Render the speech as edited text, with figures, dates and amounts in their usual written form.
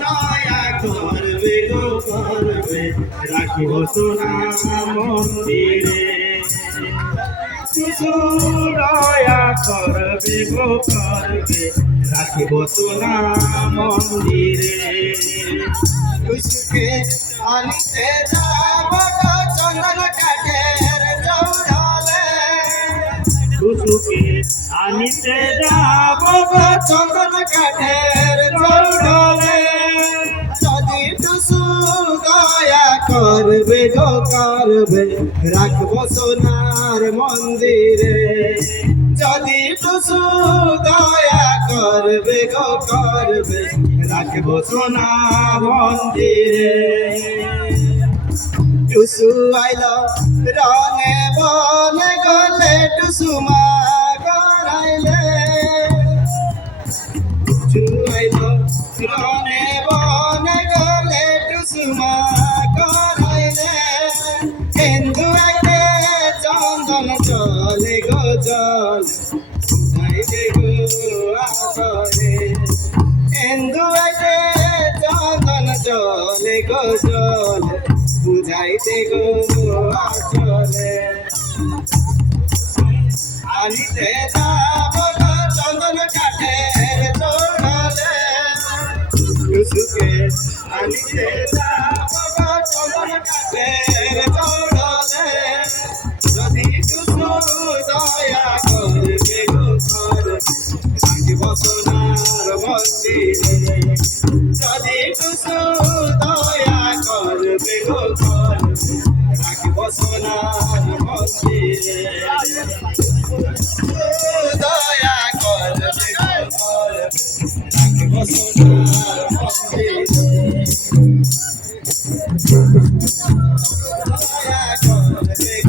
দয়া করবে গো করবে রাখিব সোনা মন্দিরে টুসু দয়া করবে গো করবে রাখিব সোনা মন্দিরে টুসুকে আনিতে যাব গো চন্দন কাঠের জৌড়ালে টুসুকে আনিতে যাব গো চন্দন কাঠের জৌড়ালে যদি টুসু দয়া করবে গো করবে রাখবো সোনার মন্দিরে যদি টুসু দয়া করবে গো করবে রাখবো সোনা মন্দিরে টুসু আইল রনে বনে গলে টুসু মা গড়াইলে টুসু আইল রনে বনে গলে টুসু মা গড়াইলে হিন্দু আইলে চন্দন চলে গো জল যাইবে গো আসরে হিন্দু আইলে চন্দন চলে গো জল বুঝাইতে গো আসলে আনিতে যাব গো চন্দন কাঠের চোড়ালে টুসুকে আনিতে যাব গো চন্দন কাঠের চোড়ালে যদি টুসু দয়া করবে গো করবে রাখিব সোনার মন্দিরে যদি টুসু দয়া করবে গো করবে রাখিব সোনার মন্দিরে দয়া করবে গো করবে রাখিব সোনার মন্দিরে দয়া করবে